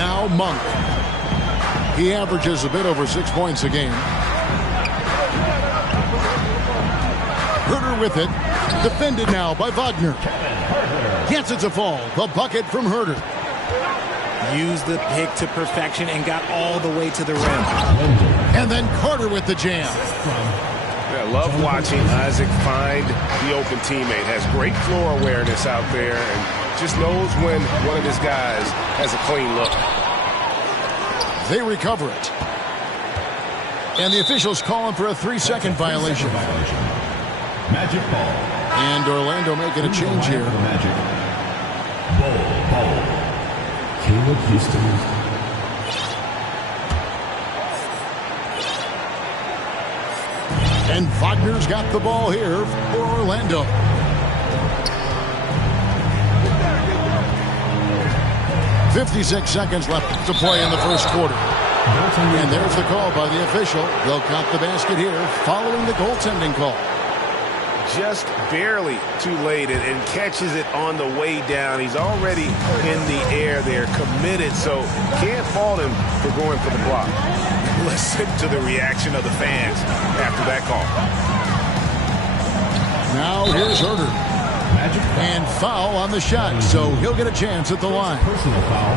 Now Monk. He averages a bit over 6 points a game. Herter with it. Defended now by Wagner. Gets it to fall. The bucket from Herter. Used the pick to perfection and got all the way to the rim. And then Carter with the jam. Yeah, love watching Isaac find the open teammate. Has great floor awareness out there and just knows when one of his guys has a clean look. They recover it. And the officials calling for a 3-second violation. Magic ball. And Orlando making a change here. Magic. Ball. Caleb Houston. And Wagner's got the ball here for Orlando. "56 seconds left to play in the first quarter. And there's the call by the official. They'll count the basket here following the goaltending call. Just barely too late and catches it on the way down. He's already in the air there, committed, so can't fault him for going for the block. Listen to the reaction of the fans after that call. Now here's Herter. And foul on the shot, so he'll get a chance at the line. Personal foul.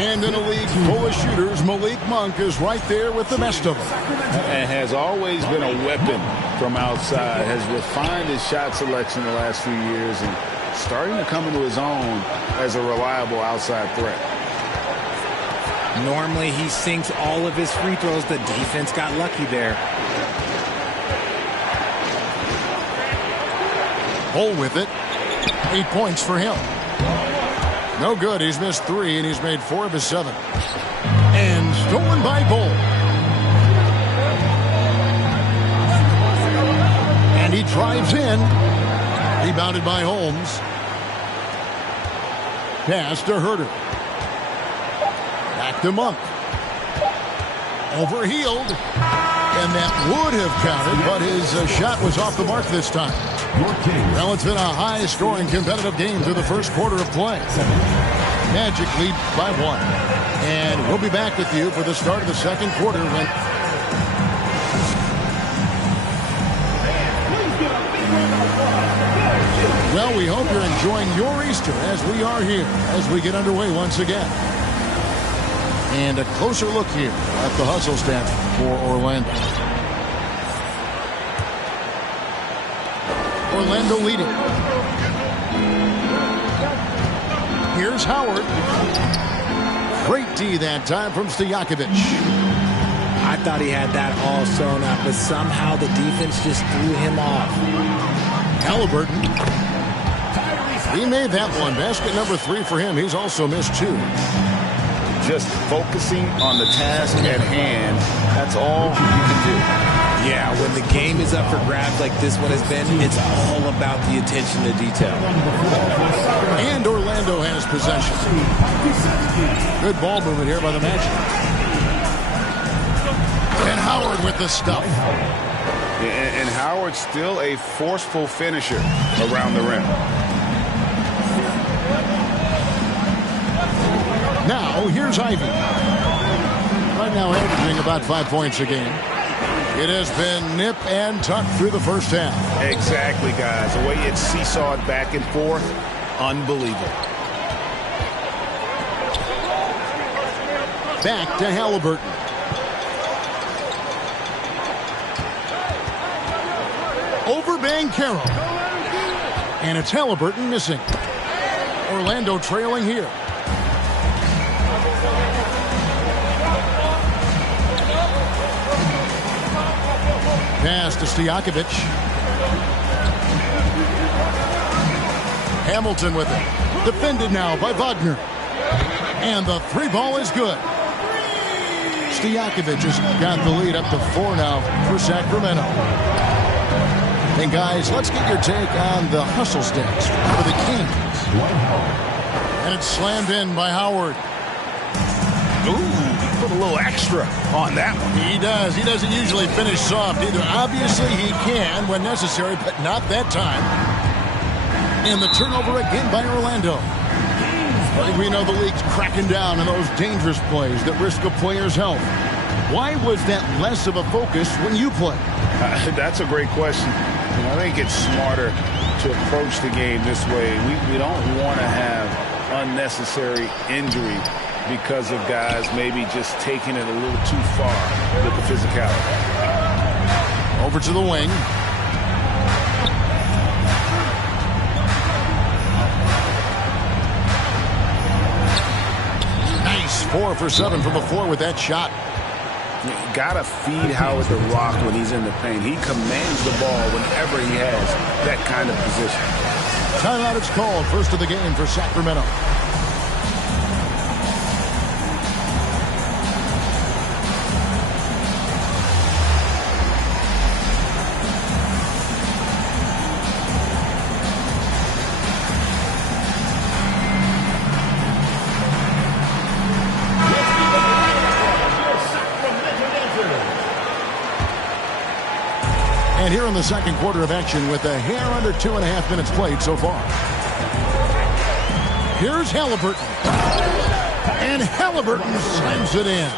And in a league full of shooters, Malik Monk is right there with the best of them. And has always been a weapon from outside. Has refined his shot selection the last few years and starting to come into his own as a reliable outside threat. Normally he sinks all of his free throws. The defense got lucky there. Bull with it. 8 points for him. No good. He's missed 3, and he's made 4 of his 7. And stolen by Bull. And he drives in. Rebounded by Holmes. Pass to Herter. Back to Monk. Overhealed. And that would have counted, but his shot was off the mark this time. Well, it's been a high-scoring competitive game through the first quarter of play. Magic lead by 1. And we'll be back with you for the start of the second quarter when... Well, we hope you're enjoying your Easter as we are here as we get underway once again. And a closer look here at the hustle stat for Orlando. Orlando leading. Here's Howard. Great D that time from Stojakovic. I thought he had that all sewn up, but somehow the defense just threw him off. Halliburton. He made that one. Basket number 3 for him. He's also missed 2. Just focusing on the task at hand. That's all you can do. Yeah, when the game is up for grabs like this one has been, it's all about the attention to detail. And Orlando has possession. Good ball movement here by the Magic. And Howard with the stuff. And Howard's still a forceful finisher around the rim. Now, here's Ivy. Right now averaging about 5 points a game. It has been nip and tuck through the first half. Exactly, guys. The way it's seesawed back and forth, unbelievable. Back to Halliburton. Over Banchero. And it's Halliburton missing. Orlando trailing here. Pass to Stojakovic. Hamilton with it. Defended now by Wagner. And the 3 ball is good. Stojakovic has got the lead up to 4 now for Sacramento. And guys, let's get your take on the hustle stats for the Kings. And it's slammed in by Howard. Ooh, he put a little extra on that one. He does. He doesn't usually finish soft either. Obviously, he can when necessary, but not that time. And the turnover again by Orlando. We know the league's cracking down on those dangerous plays that risk a player's health. Why was that less of a focus when you play? That's a great question. I think it's smarter to approach the game this way. We don't want to have unnecessary injury because of guys maybe just taking it a little too far with the physicality. Over to the wing. Nice 4 for 7 from the floor with that shot. You gotta feed Howard the rock when he's in the paint. He commands the ball whenever he has that kind of position. Timeout is called. First of the game for Sacramento. And here in the second quarter of action with a hair under 2.5 minutes played so far. Here's Halliburton. And Halliburton slams it in.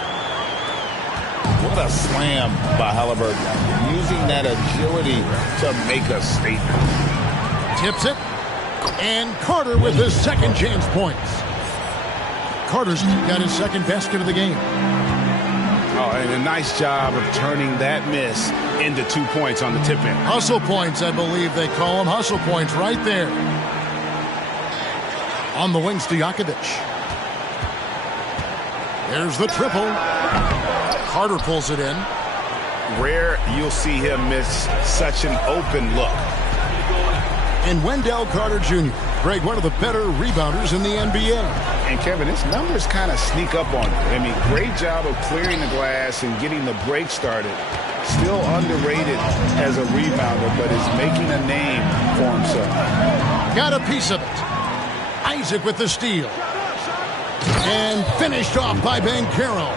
What a slam by Halliburton. Using that agility to make a statement. Tips it. And Carter with his second chance points. Carter's got his second basket of the game. Oh, and a nice job of turning that miss into 2 points on the tip-in. Hustle points, I believe they call them. Hustle points right there. On the wing, Stojakovic. There's the triple. Carter pulls it in. Rare you'll see him miss such an open look. And Wendell Carter Jr., Greg, one of the better rebounders in the NBA. And, Kevin, his numbers kind of sneak up on you. I mean, great job of clearing the glass and getting the break started. Still underrated as a rebounder, but is making a name for himself. Got a piece of it. Isaac with the steal. And finished off by Banchero.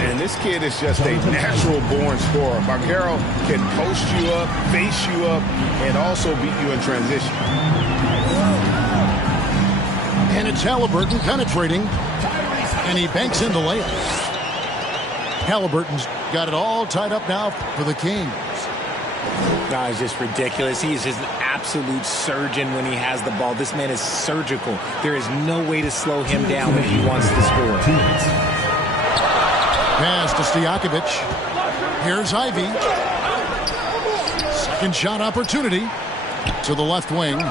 And this kid is just a natural-born scorer. Banchero can post you up, face you up, and also beat you in transition. And it's Halliburton penetrating. And he banks in the layup. Halliburton's got it all tied up now for the Kings. No, it's just ridiculous. He is just an absolute surgeon when he has the ball. This man is surgical. There is no way to slow him down when he wants to score. Pass to Stojakovic. Here's Ivy. Second shot opportunity to the left wing.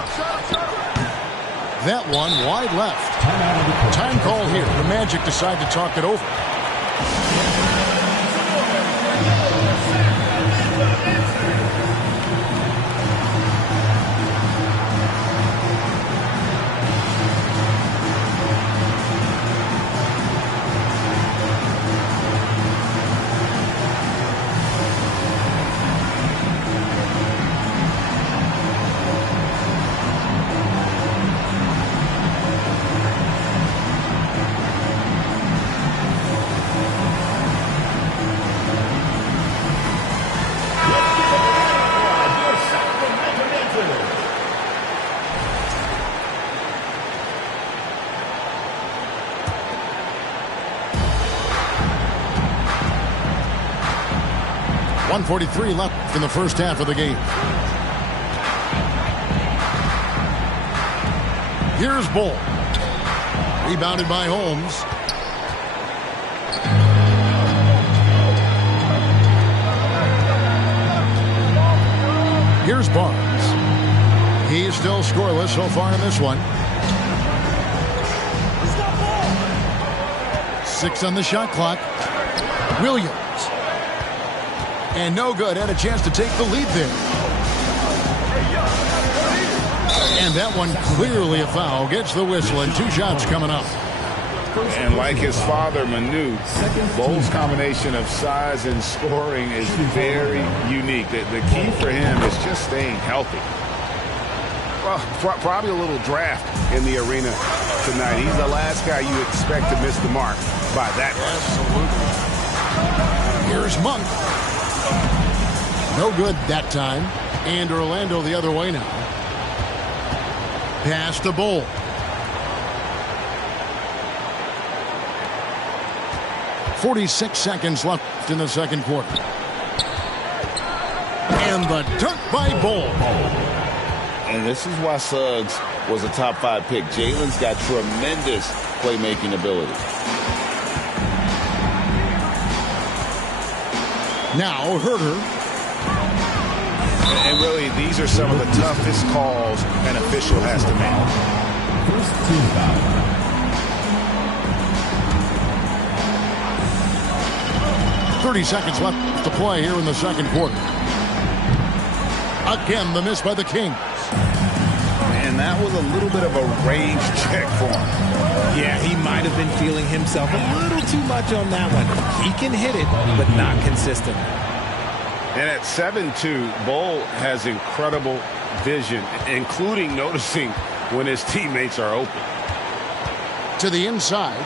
That one wide left. Time call here. The Magic decide to talk it over. .143 left in the first half of the game. Here's Bull. Rebounded by Holmes. Here's Barnes. He's still scoreless so far in this one. 6 on the shot clock. Williams. And no good. Had a chance to take the lead there. And that one clearly a foul. Gets the whistle and 2 shots coming up. And like his father, Manu, Bull's combination of size and scoring is very unique. The key for him is just staying healthy. Well, probably a little draft in the arena tonight. He's the last guy you expect to miss the mark by that much. Absolutely. Here's Monk. No good that time. And Orlando the other way now. Pass to Bull. 46 seconds left in the second quarter. And the dunk by Bol. And this is why Suggs was a top 5 pick. Jalen's got tremendous playmaking ability. Now Herter. And really, these are some of the toughest calls an official has to make. First team foul. .30 seconds left to play here in the second quarter. Again, the miss by the Kings. And that was a little bit of a range check for him. Yeah, he might have been feeling himself a little too much on that one. He can hit it, but not consistent. And at 7'2", Bol has incredible vision, including noticing when his teammates are open. To the inside.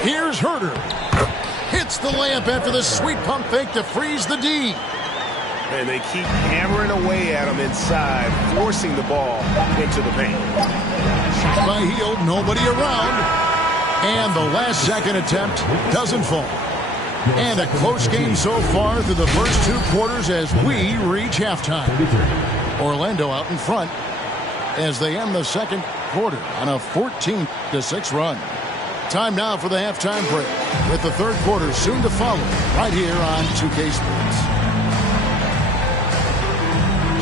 Here's Herter. Hits the layup after the sweet pump fake to freeze the D. And they keep hammering away at him inside, forcing the ball into the paint. Shot by Hield, nobody around. And the last second attempt doesn't fall. And a close game so far through the first 2 quarters as we reach halftime. Orlando out in front as they end the second quarter on a 14-6 run. Time now for the halftime break, with the third quarter soon to follow right here on 2K Sports.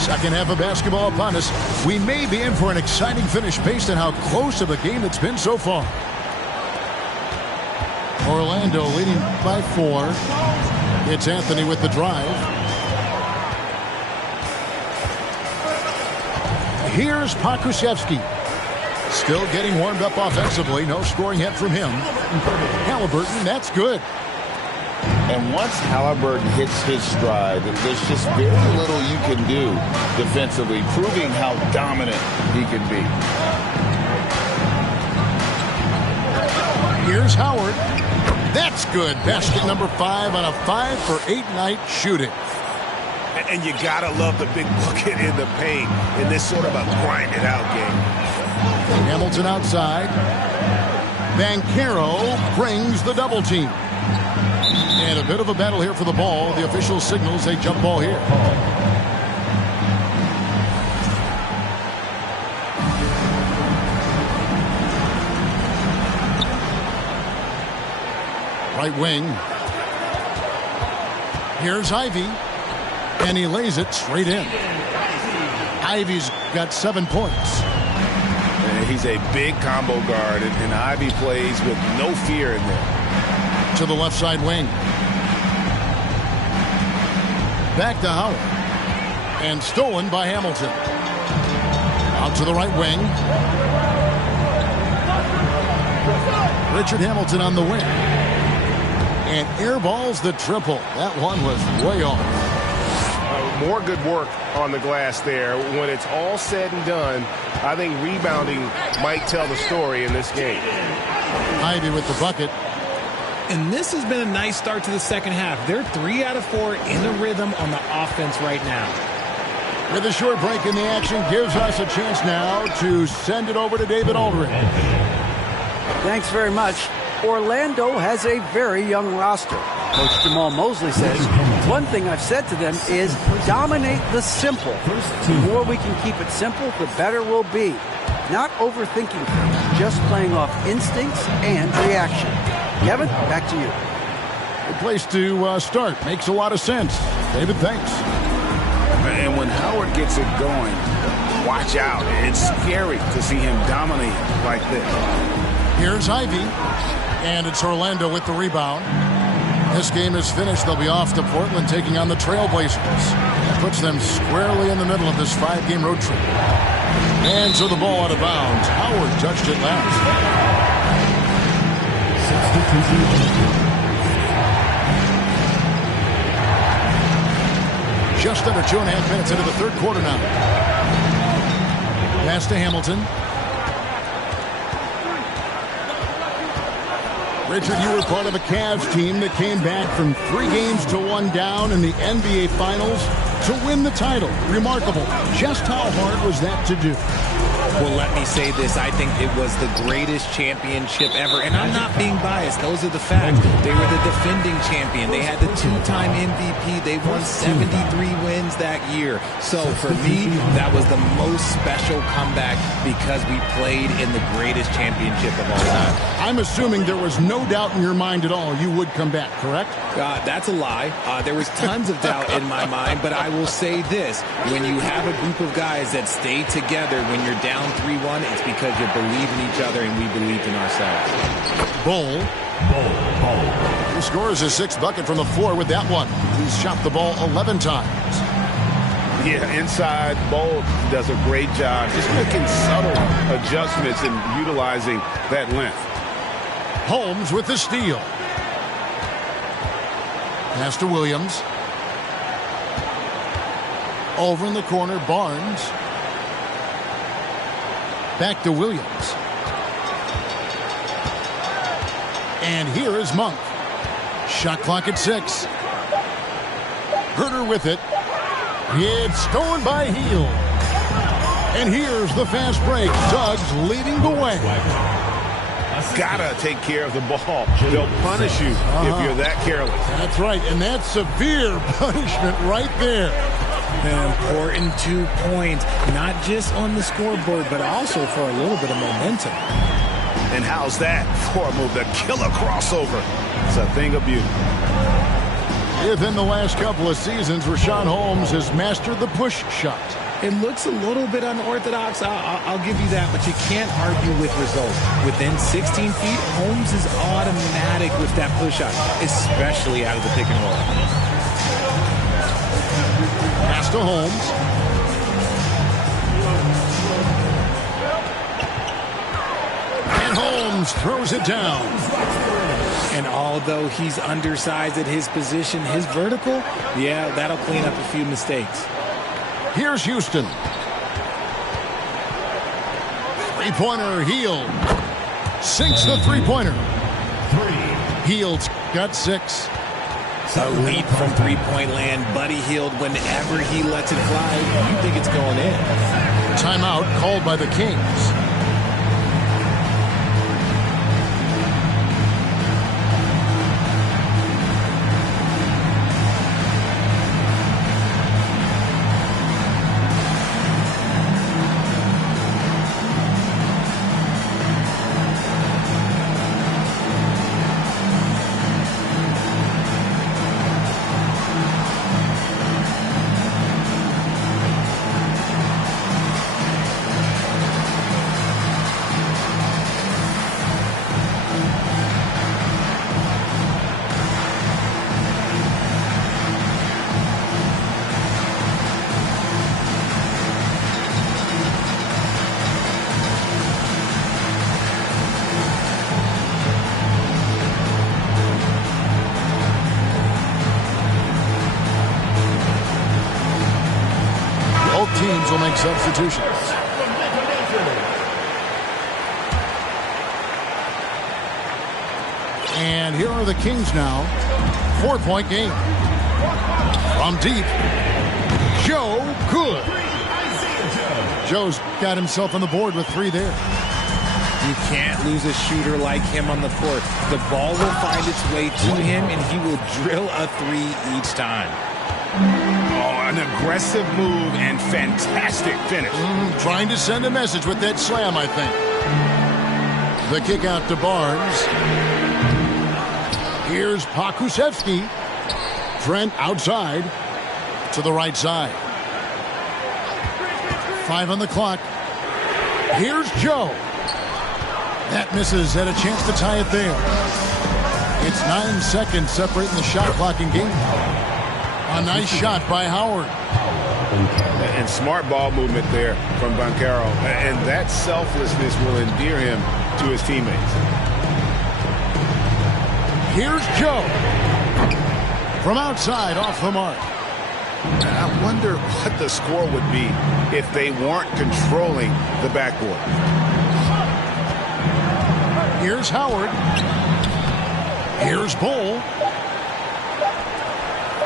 Second half of basketball upon us. We may be in for an exciting finish based on how close of a game it's been so far. Orlando leading by 4. It's Anthony with the drive. Here's Pokusevski. Still getting warmed up offensively. No scoring yet from him. Halliburton, that's good. And once Halliburton hits his stride, there's just very little you can do defensively, proving how dominant he can be. Here's Howard. That's good. Basket number 5 on a 5-for-8 night shooting. And you gotta love the big bucket in the paint in this sort of a grind-it-out game. Hamilton outside. Banchero brings the double team. And a bit of a battle here for the ball. The official signals a jump ball here. Right wing. Here's Ivy. And he lays it straight in. Ivy's got 7 points. And he's a big combo guard, and Ivy plays with no fear in there. To the left side wing. Back to Howard. And stolen by Hamilton. Out to the right wing. Richard Hamilton on the wing. And airballs the triple. That one was way off. More good work on the glass there. When it's all said and done, I think rebounding might tell the story in this game. Ivy with the bucket. And this has been a nice start to the second half. They're 3 out of 4 in the rhythm on the offense right now. With a short break in the action, gives us a chance now to send it over to David Aldridge. Thanks very much. Orlando has a very young roster. Coach Jamal Mosley says, one thing I've said to them is dominate the simple. The more we can keep it simple, the better we'll be. Not overthinking things, just playing off instincts and reaction. Kevin, back to you. Good place to start. Makes a lot of sense. David, thanks. And when Howard gets it going, watch out. It's scary to see him dominate like this. Here's Ivy. And it's Orlando with the rebound. This game is finished. They'll be off to Portland taking on the Trailblazers. That puts them squarely in the middle of this 5-game road trip. And so the ball out of bounds. Howard touched it last. Just under 2.5 minutes into the third quarter now. Pass to Hamilton. Richard, you were part of a Cavs team that came back from 3 games to 1 down in the NBA Finals to win the title. Remarkable. Just how hard was that to do? Well, let me say this. I think it was the greatest championship ever. And I'm not being biased. Those are the facts. They were the defending champion. They had the two-time MVP. They won 73 wins that year. So for me, that was the most special comeback because we played in the greatest championship of all time. I'm assuming there was no doubt in your mind at all you would come back, correct? That's a lie. There was tons of doubt in my mind, but I will say this. When you have a group of guys that stay together when you're down 3-1, it's because you believe in each other and we believed in ourselves. Bull. He scores his 6th bucket from the floor with that one. He's shot the ball 11 times. Yeah, inside, Bull does a great job just making subtle adjustments and utilizing that length. Holmes with the steal. Pass to Williams. Over in the corner, Barnes. Back to Williams. And here is Monk. Shot clock at 6. Herter with it. It's stolen by Hield. And here's the fast break. Suggs leading the way. Gotta take care of the ball. They'll punish you if you're that careless. That's right, and that's severe punishment right there. An important 2 points, not just on the scoreboard, but also for a little bit of momentum. And how's that for a move? The killer crossover. It's a thing of beauty. Within the last couple of seasons, Richaun Holmes has mastered the push shot. It looks a little bit unorthodox, I'll give you that, but you can't argue with results. Within 16 feet, Holmes is automatic with that push shot, especially out of the pick and roll. Pass to Holmes. And Holmes throws it down. And although he's undersized at his position, his vertical, yeah, that'll clean up a few mistakes. Here's Houston. Three-pointer, Hield. Sinks the three-pointer. Hield's got 6. A lead from three-point land. Buddy Hield, whenever he lets it fly, you think it's going in. Timeout called by the Kings. Teams will make substitutions. And here are the Kings now. 4-point game. From deep, Joe Good. Joe's got himself on the board with 3 there. You can't lose a shooter like him on the court. The ball will find its way to him, and he will drill a 3 each time. Oh, an aggressive move and fantastic finish. Trying to send a message with that slam, I think. The kick out to Barnes. Here's Pokusevski. Trent outside to the right side. 5 on the clock. Here's Joe. That misses. Had a chance to tie it there. It's 9 seconds separating the shot clock and game. A nice shot by Howard. And smart ball movement there from Banchero. And that selflessness will endear him to his teammates. Here's Joe. From outside, off the mark. I wonder what the score would be if they weren't controlling the backboard. Here's Howard. Here's Bull.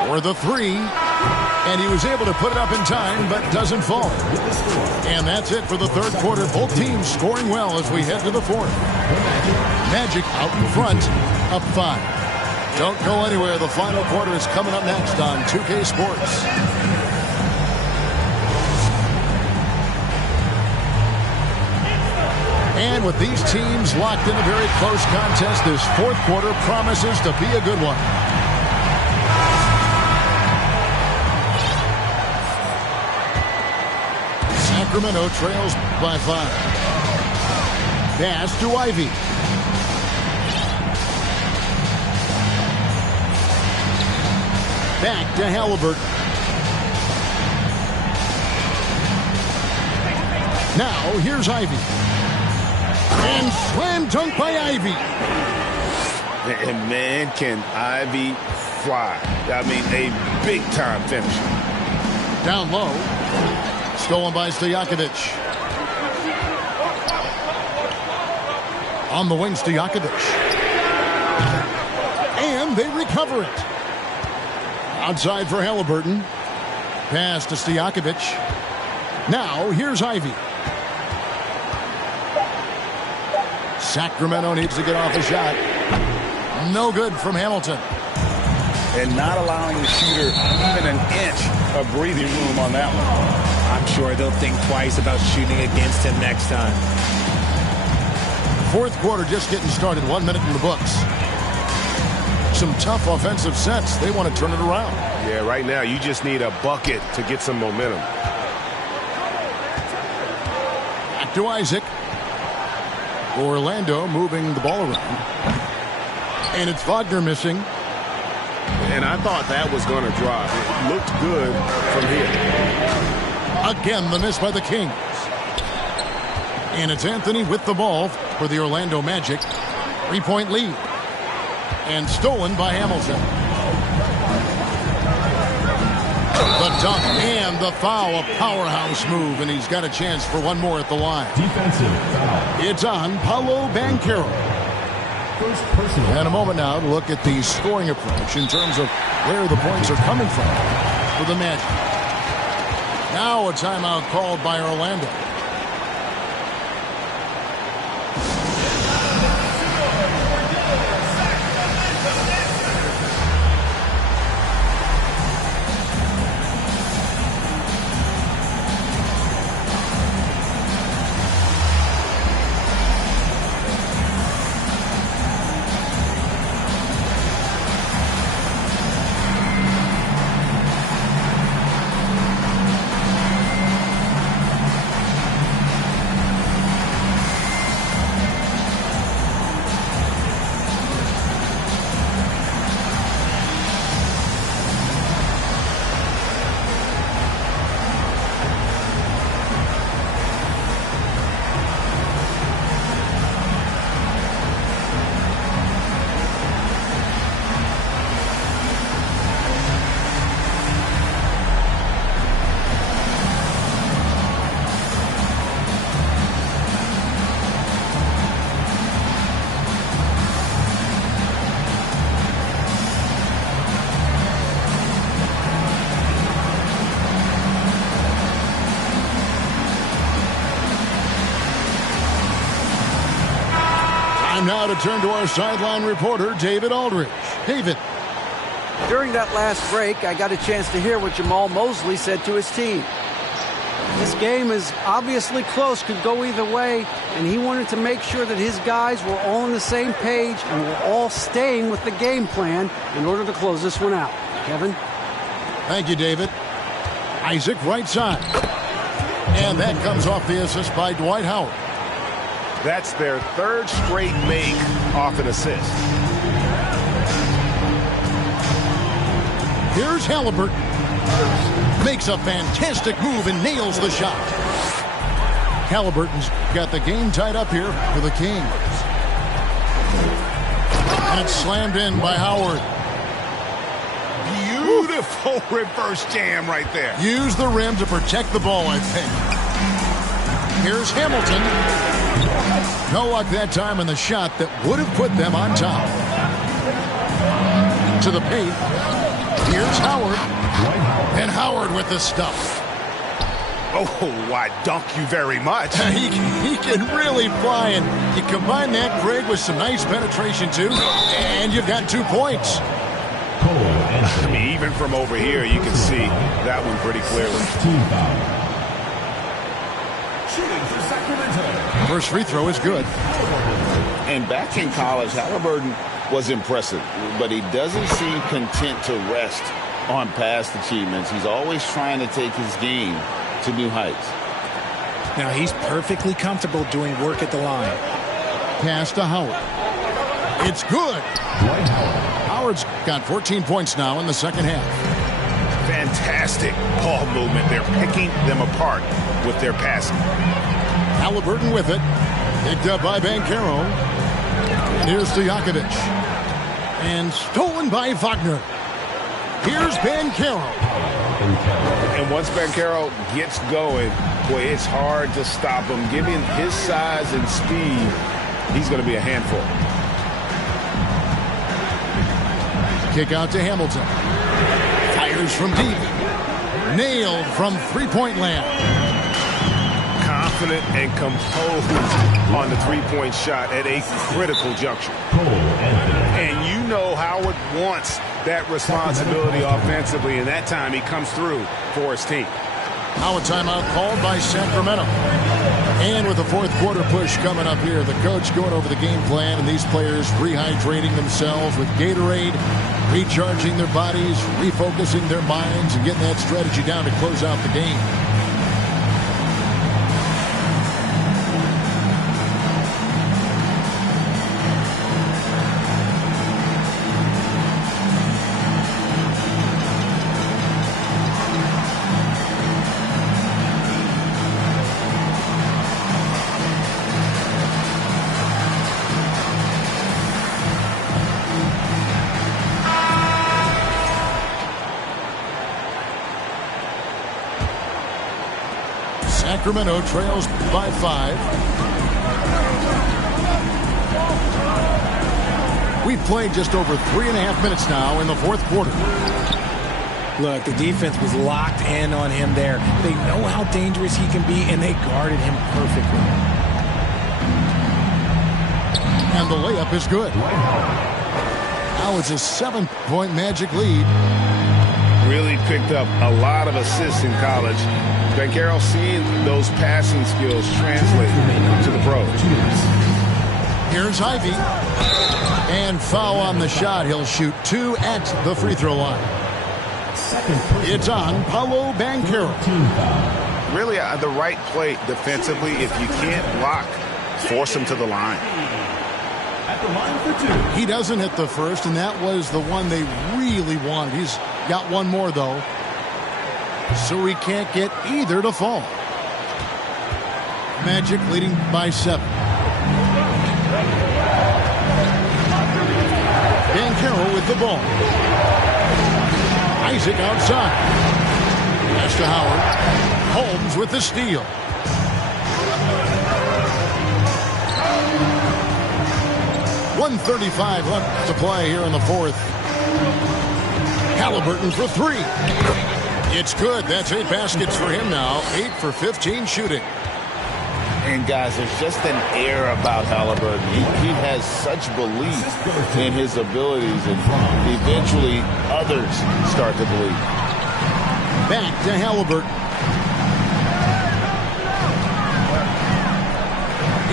For the 3. And he was able to put it up in time, but doesn't fall. And that's it for the third quarter. Both teams scoring well as we head to the fourth. Magic out in front, up 5. Don't go anywhere. The final quarter is coming up next on 2K Sports. And with these teams locked in a very close contest, this fourth quarter promises to be a good one. Sacramento trails by 5. Pass to Ivey. Back to Halliburton. Now here's Ivey. And slam dunk by Ivey. And man, can Ivey fly. I mean, a big-time finish. Down low. Stolen by Stojakovic. On the wing, Stojakovic. And they recover it. Outside for Halliburton. Pass to Stojakovic. Now, here's Ivey. Sacramento needs to get off a shot. No good from Hamilton. And not allowing the shooter even an inch of breathing room on that one. I'm sure they'll think twice about shooting against him next time. Fourth quarter just getting started. 1 minute in the books. Some tough offensive sets. They want to turn it around. Yeah, right now you just need a bucket to get some momentum. Back to Isaac. Orlando moving the ball around. And it's Wagner missing. And I thought that was going to drop. It looked good from here. Again, the miss by the Kings. And it's Anthony with the ball for the Orlando Magic. 3-point lead. And stolen by Hamilton. The dunk and the foul, a powerhouse move, and he's got a chance for one more at the line. Defensive foul. It's on Paolo Banchero. First personal. And a moment now to look at the scoring approach in terms of where the points are coming from for the Magic. Now a timeout called by Orlando. Now to turn to our sideline reporter, David Aldridge. David. During that last break, I got a chance to hear what Jamal Mosley said to his team. This game is obviously close, could go either way, and he wanted to make sure that his guys were all on the same page and were all staying with the game plan in order to close this one out. Kevin? Thank you, David. Isaac right side. And that comes off the assist by Dwight Howard. That's their third straight make off an assist. Here's Halliburton. Makes a fantastic move and nails the shot. Halliburton's got the game tied up here for the Kings. And it's slammed in by Howard. Beautiful reverse jam right there. Use the rim to protect the ball, I think. Here's Hamilton. No luck that time in the shot that would have put them on top. To the paint. Here's Howard. And Howard with the stuff. Oh, I dunk you very much. He can really fly, and you combine that, Greg, with some nice penetration, too, and you've got 2 points. I mean, even from over here, you can see that one pretty clearly. First free throw is good. And back in college, Halliburton was impressive, but he doesn't seem content to rest on past achievements. He's always trying to take his game to new heights. Now he's perfectly comfortable doing work at the line. Pass to Howard. It's good. Howard's got 14 points now in the second half. Fantastic ball movement. They're picking them apart with their passing. Halliburton with it. Picked up by Banchero. And here's Stojakovic. And stolen by Wagner. Here's Banchero. And once Banchero gets going, boy, it's hard to stop him. Given his size and speed, he's going to be a handful. Kick out to Hamilton. Fires from deep. Nailed from three-point land. Confident and composed on the three-point shot at a critical juncture. And you know Howard wants that responsibility offensively, and that time he comes through for his team. Now a timeout called by Sacramento. And with the fourth quarter push coming up here, the coach going over the game plan and these players rehydrating themselves with Gatorade, recharging their bodies, refocusing their minds, and getting that strategy down to close out the game. Sacramento trails by 5. We've played just over 3.5 minutes now in the fourth quarter. Look, the defense was locked in on him there. They know how dangerous he can be, and they guarded him perfectly. And the layup is good. Now it's a 7-point Magic lead. Really picked up a lot of assists in college. Banchero seeing those passing skills translate to the pros. Here's Ivy. And foul on the shot. He'll shoot 2 at the free throw line. It's on Paolo Banchero. Really the right play defensively. If you can't block, force him to the line. At the line for 2. He doesn't hit the first, and that was the one they really wanted. He's got one more, though. So he can't get either to fall. Magic leading by 7. Banchero with the ball. Isaac outside. Pass to Howard. Holmes with the steal. .135 left to play here in the fourth. Halliburton for 3. It's good. That's 8 baskets for him now. 8 for 15 shooting. And, guys, there's just an air about Halliburton. He has such belief in his abilities, and eventually others start to believe. Back to Halliburton.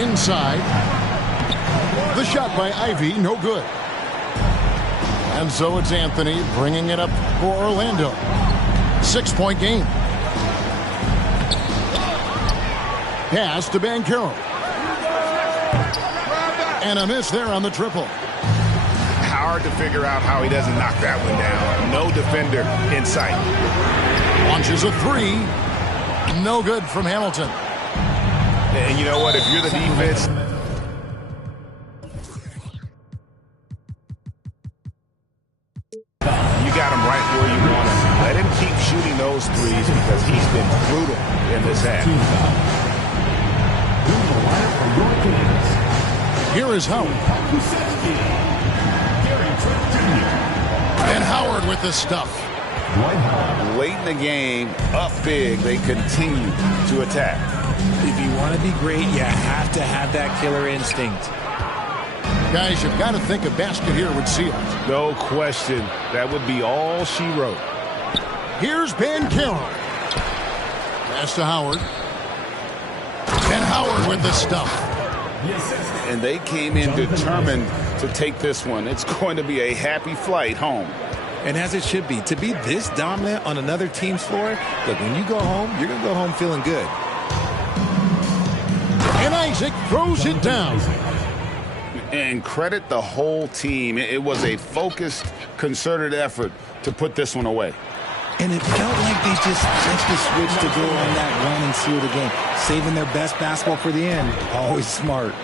Inside. The shot by Ivy, no good. And so it's Anthony bringing it up for Orlando. 6-point game. Pass to Banchero. And a miss there on the triple. Hard to figure out how he doesn't knock that one down. No defender in sight. Launches a 3. No good from Hamilton. And you know what? If you're the defense... got him right where you want him. Let him keep shooting those threes because he's been brutal in this half. Here is Howard. And Howard Howard with the stuff. Late in the game, up big, they continue to attack. If you want to be great, you have to have that killer instinct. Guys, you've got to think a basket here would seal it. No question. That would be all she wrote. Here's Banchero. Pass to Howard. And Howard with the stuff. And they came in determined to take this one. It's going to be a happy flight home. And as it should be. To be this dominant on another team's floor, look, when you go home, you're going to go home feeling good. And Isaac throws it down. And credit the whole team. It was a focused, concerted effort to put this one away. And it felt like they just flipped the switch to go on that run and seal the game. Saving their best basketball for the end. Always smart.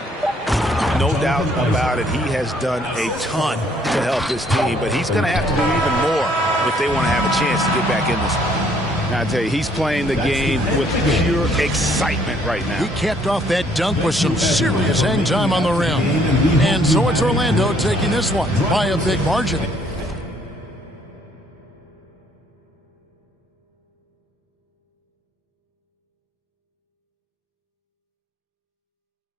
No doubt about it. He has done a ton to help this team, but he's going to have to do even more if they want to have a chance to get back in this one. Now, I tell you, he's playing the game with pure excitement right now. He capped off that dunk with some serious hang time on the rim. And so it's Orlando taking this one by a big margin.